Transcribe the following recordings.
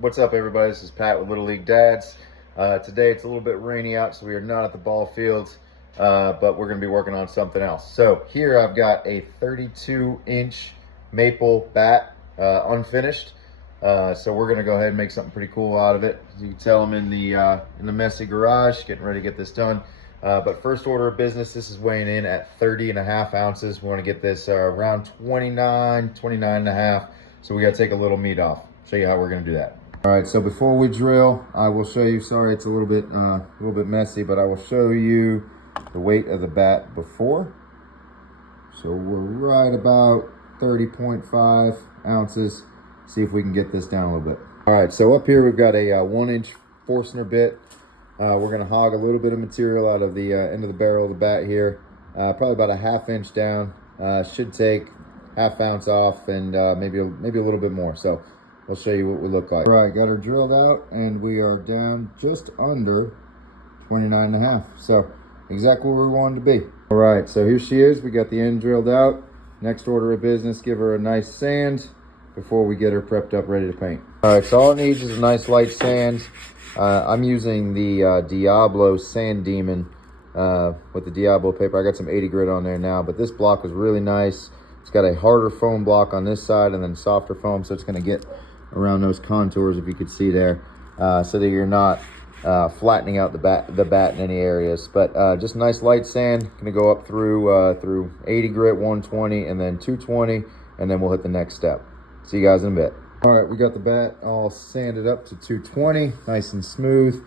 What's up, everybody? This is Pat with Little League Dads. Today it's a little bit rainy out, so we are not at the ball fields, but we're going to be working on something else. So here I've got a 32-inch maple bat, unfinished. So we're going to go ahead and make something pretty cool out of it. As you can tell, I'm in the messy garage, getting ready to get this done. But first order of business, this is weighing in at 30.5 ounces. We want to get this around 29 and a half. So we got to take a little meat off. Show you how we're going to do that. All right, so before we drill, I will show you, sorry it's a little bit messy, but I will show you the weight of the bat before. So we're right about 30.5 ounces. See if we can get this down a little bit. All right, so up here we've got a 1-inch Forstner bit. We're gonna hog a little bit of material out of the end of the barrel of the bat here, probably about a 1/2 inch down. Should take 1/2 ounce off and maybe a little bit more. So I'll show you what we look like. All right, got her drilled out and we are down just under 29.5. So exactly where we wanted to be. All right, so here she is. We got the end drilled out. Next order of business, give her a nice sand before we get her prepped up, ready to paint. All right, so all it needs is a nice light sand. I'm using the Diablo Sand Demon with the Diablo paper. I got some 80 grit on there now, but this block was really nice. It's got a harder foam block on this side and then softer foam, so it's gonna get around those contours, if you could see there, so that you're not flattening out the bat in any areas. But just nice light sand, gonna go up through 80 grit, 120, and then 220, and then we'll hit the next step. See you guys in a bit. All right, we got the bat all sanded up to 220, nice and smooth.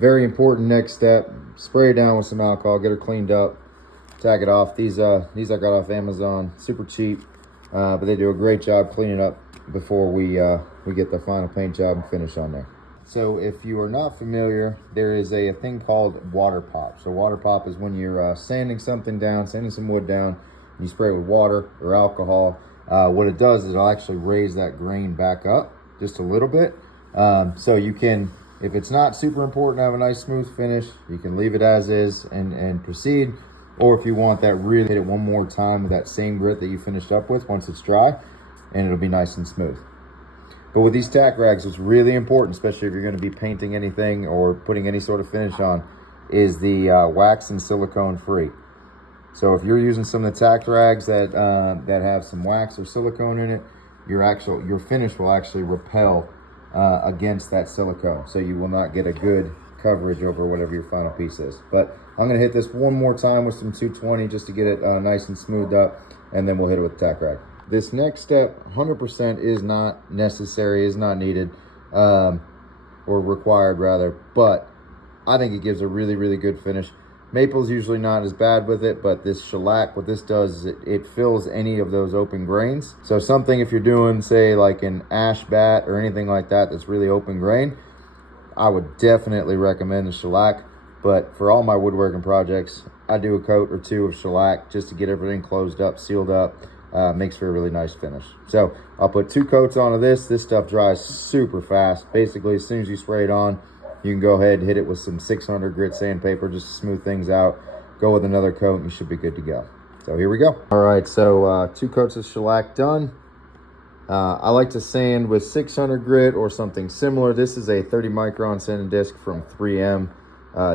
Very important next step, spray it down with some alcohol, get her cleaned up, tag it off. These I got off Amazon, super cheap, but they do a great job cleaning up before we get the final paint job and finish on there. So if you are not familiar, there is a thing called water pop. So water pop is when you're sanding something down, sanding some wood down, and you spray it with water or alcohol. What it does is it'll actually raise that grain back up just a little bit. So you can, if it's not super important to have a nice smooth finish, you can leave it as is and proceed. Or if you want that, really hit it one more time with that same grit that you finished up with once it's dry, and it'll be nice and smooth. But with these tack rags, what's really important, especially if you're going to be painting anything or putting any sort of finish on, is the wax and silicone free. So if you're using some of the tack rags that have some wax or silicone in it, your finish will actually repel against that silicone. So you will not get a good coverage over whatever your final piece is. But I'm going to hit this one more time with some 220 just to get it nice and smoothed up, and then we'll hit it with the tack rag. This next step 100% is not necessary, is not needed, or required rather, but I think it gives a really, really good finish. Maple's usually not as bad with it, but this shellac, what this does is it fills any of those open grains. So something, if you're doing, say, like an ash bat or anything like that that's really open grain, I would definitely recommend the shellac. But for all my woodworking projects, I do a coat or two of shellac just to get everything closed up, sealed up. Makes for a really nice finish. So I'll put 2 coats onto this. This stuff dries super fast. Basically, as soon as you spray it on, you can go ahead and hit it with some 600 grit sandpaper just to smooth things out. Go with another coat and you should be good to go. So here we go. All right, so 2 coats of shellac done. I like to sand with 600 grit or something similar. This is a 30 micron sanding disc from 3M.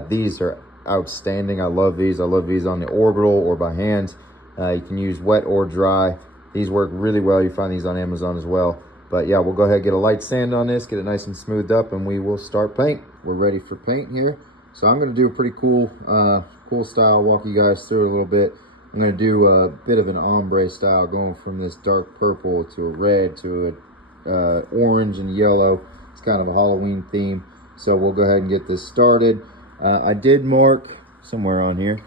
These are outstanding. I love these. I love these on the orbital or by hand. You can use wet or dry. These work really well. You find these on Amazon as well. But yeah, we'll go ahead and get a light sand on this, get it nice and smoothed up, and we will start paint. We're ready for paint here. So I'm gonna do a pretty cool style, walk you guys through it a little bit. I'm gonna do a bit of an ombre style, going from this dark purple to a red to a orange and yellow. It's kind of a Halloween theme. So we'll go ahead and get this started. I did mark somewhere on here.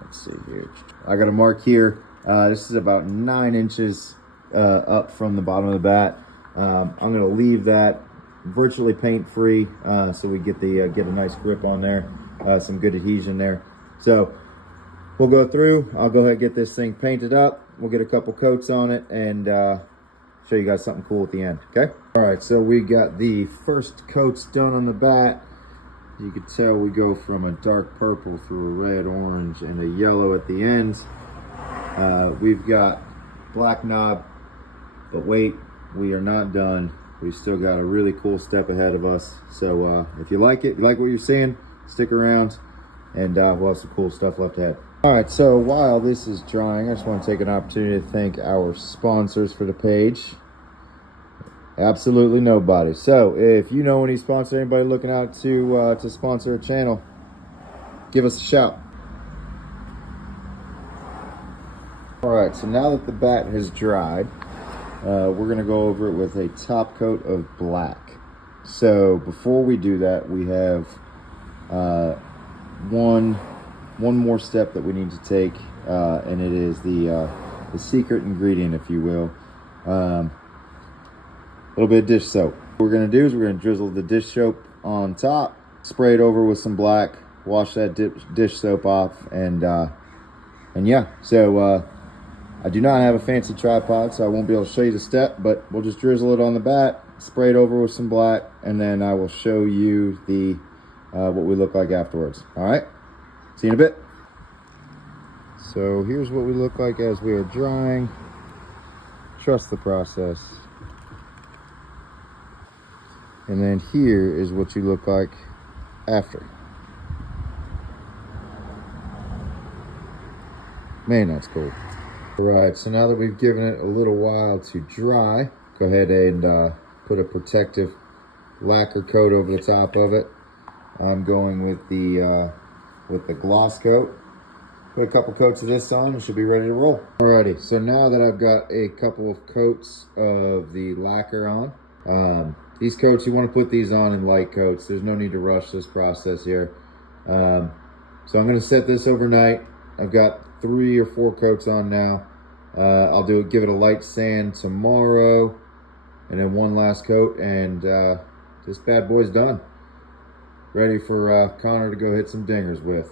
Let's see here. I got a mark here. This is about 9 inches up from the bottom of the bat. I'm going to leave that virtually paint free so we get a nice grip on there, some good adhesion there. So we'll go through. I'll go ahead and get this thing painted up. We'll get a couple coats on it and show you guys something cool at the end. Okay. All right. So we got the first coats done on the bat. You can tell we go from a dark purple through a red, orange, and a yellow at the ends. We've got black knob, but wait, we are not done. we still got a really cool step ahead of us. So if you like it, you like what you're seeing, stick around, and we'll have some cool stuff left ahead. All right, so while this is drying, I just want to take an opportunity to thank our sponsors for the page. Absolutely nobody. So if you know any sponsor, anybody looking out to sponsor a channel, give us a shout. All right, so now that the bat has dried, we're gonna go over it with a top coat of black. So before we do that, we have one more step that we need to take, and it is the secret ingredient, if you will. A little bit of dish soap. What we're gonna do is we're gonna drizzle the dish soap on top, spray it over with some black, wash that dish soap off, and yeah. So I do not have a fancy tripod, so I won't be able to show you the step, but we'll just drizzle it on the bat, spray it over with some black, and then I will show you the what we look like afterwards. All right, see you in a bit. So here's what we look like as we are drying. Trust the process. And then here is what you look like after. Man, that's cool. All right, so now that we've given it a little while to dry, go ahead and put a protective lacquer coat over the top of it. I'm going with the gloss coat. Put a couple coats of this on, and should be ready to roll. Alrighty, so now that I've got a couple of coats of the lacquer on, these coats, you want to put these on in light coats. There's no need to rush this process here. So I'm going to set this overnight. I've got 3 or 4 coats on now. I'll give it a light sand tomorrow, and then one last coat, and this bad boy's done. Ready for Connor to go hit some dingers with.